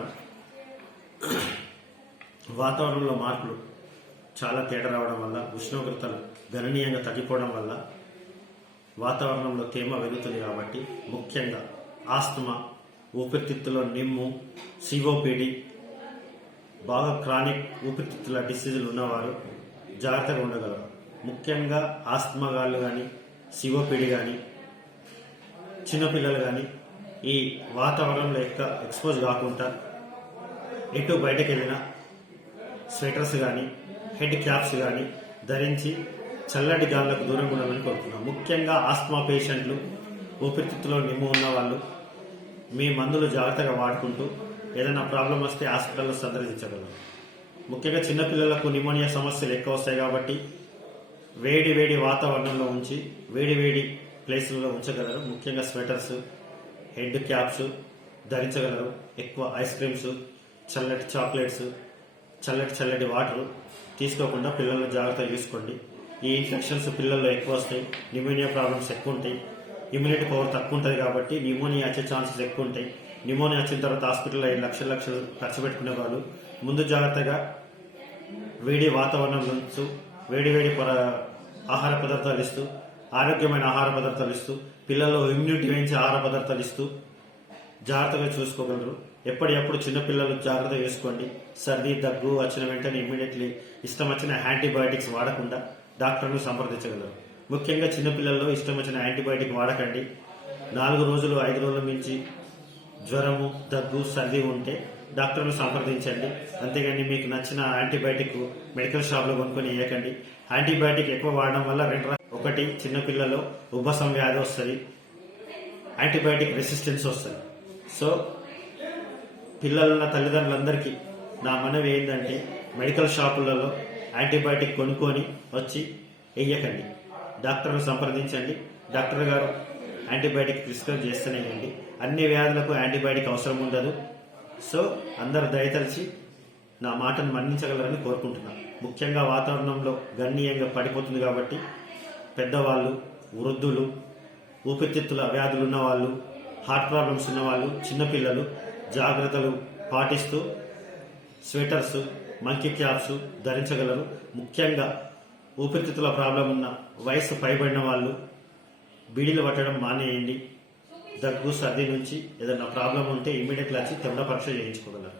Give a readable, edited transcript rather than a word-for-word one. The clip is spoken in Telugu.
నమస్కారం. వాతావరణంలో మార్పులు చాలా తేడా రావడం వల్ల, ఉష్ణోగ్రతలు గణనీయంగా తగ్గిపోవడం వల్ల వాతావరణంలో తేమ పెరుగుతుంది. కాబట్టి ముఖ్యంగా ఆస్తమా, ఊపిరితిత్తులో నిమ్ము, సిఓపిడి, బాగా క్రానిక్ ఊపిరితిత్తుల డిసీజులు ఉన్నవారు జాగ్రత్తగా ఉండగలరు. ముఖ్యంగా ఆస్తమా గాళ్ళు కానీ, సిఓపిడి కానీ, చిన్నపిల్లలు కానీ ఈ వాతావరణంలో ఎక్స్పోజ్ కాకుండా ఎటు బయటకు వెళ్ళినా స్వెటర్స్ కానీ, హెడ్ క్యాప్స్ కానీ ధరించి చల్లటి గాలులకు దూరంగా ఉండాలని కోరుతున్నాం. ముఖ్యంగా ఆస్తమా పేషెంట్లు, ఊపిరితిత్తులో నిమ్ము ఉన్న వాళ్ళు మీ మందులు జాగ్రత్తగా వాడుకుంటూ ఏదైనా ప్రాబ్లం వస్తే హాస్పిటల్లో సందర్శించగలరు. ముఖ్యంగా చిన్నపిల్లలకు నిమోనియా సమస్యలు ఎక్కువ వస్తాయి కాబట్టి వేడి వేడి వాతావరణంలో ఉంచి వేడి వేడి ప్లేసులలో ఉంచగలరు. ముఖ్యంగా స్వెటర్స్, హెడ్ క్యాప్స్ ధరించగలరు. ఎక్కువ ఐస్ క్రీమ్స్, చల్లటి చాక్లెట్స్, చల్లటి వాటర్ తీసుకోకుండా పిల్లలను జాగ్రత్తగా చూసుకోండి. ఈ ఇన్ఫెక్షన్స్ పిల్లల్లో ఎక్కువ వస్తాయి. న్యూమోనియా ప్రాబ్లమ్స్ ఎక్కువ ఉంటాయి. ఇమ్యూనిటీ పవర్ తక్కువ ఉంటుంది కాబట్టి న్యూమోనియా వచ్చే ఛాన్సెస్ ఎక్కువ ఉంటాయి. న్యూమోనియా వచ్చిన తర్వాత హాస్పిటల్లో లక్షలు ఖర్చు పెట్టుకునే వాళ్ళు ముందు జాగ్రత్తగా వేడి వాతావరణంలో ఉంచు, వేడి ఆహార పదార్థాలు ఇస్తూ, ఆరోగ్యమైన ఆహార పదార్థాలు ఇస్తూ, పిల్లల్లో ఇమ్యూనిటీ పెంచే ఆహార పదార్థాలు ఇస్తూ జాగ్రత్తగా చూసుకోగలరు. ఎప్పటికప్పుడు చిన్నపిల్లలు జాగ్రత్త చేసుకోండి. సర్ది, దగ్గు వచ్చిన వెంటనే ఇమ్మీడియట్లీ ఇష్టం వచ్చిన యాంటీబయాటిక్స్ వాడకుండా డాక్టర్ను సంప్రదించగలరు. ముఖ్యంగా చిన్నపిల్లల్లో ఇష్టం వచ్చిన యాంటీబయాటిక్ వాడకండి. 4 రోజులు 5 రోజుల మించి జ్వరము, దగ్గు, సర్ది ఉంటే డాక్టర్ను సంప్రదించండి. అంతేగాని మీకు నచ్చిన యాంటీబయాటిక్ మెడికల్ షాప్లో కొనుక్కొని వేయకండి. యాంటీబయాటిక్ ఎక్కువ వాడడం వల్ల ఒకటి చిన్నపిల్లలో ఉబ్బసం వ్యాధి వస్తుంది, యాంటీబయాటిక్ రెసిస్టెన్స్ వస్తుంది. సో పిల్లలున్న తల్లిదండ్రులందరికీ నా మనవి ఏంటంటే మెడికల్ షాపులలో యాంటీబయాటిక్ కొనుక్కొని వచ్చి వేయకండి. డాక్టర్ను సంప్రదించండి. డాక్టర్ గారు యాంటీబయాటిక్ ప్రిస్క్రైబ్ చేస్తేనేయండి. అన్ని వ్యాధులకు యాంటీబయాటిక్ అవసరం ఉండదు. సో అందరు దయతలిచి నా మాటను మన్నించగలరని కోరుకుంటున్నాను. ముఖ్యంగా వాతావరణంలో గణనీయంగా పడిపోతుంది కాబట్టి పెద్దవాళ్ళు, వృద్ధులు, ఊపిరితిత్తుల వ్యాధులు ఉన్నవాళ్ళు, హార్ట్ ప్రాబ్లమ్స్ ఉన్నవాళ్ళు, చిన్నపిల్లలు జాగ్రత్తలు పాటిస్తూ స్వెటర్స్, మంకీ క్యాప్స్ ధరించగలరు. ముఖ్యంగా ఊపిరితిత్తుల ప్రాబ్లం ఉన్న వయసు పైబడిన వాళ్ళు బీడీలు పట్టడం మానేయండి. దగ్గు, సర్ది నుంచి ఏదైనా ప్రాబ్లం ఉంటే ఇమీడియట్గా వచ్చి తెల్ల పరీక్ష చేయించుకోగలరు.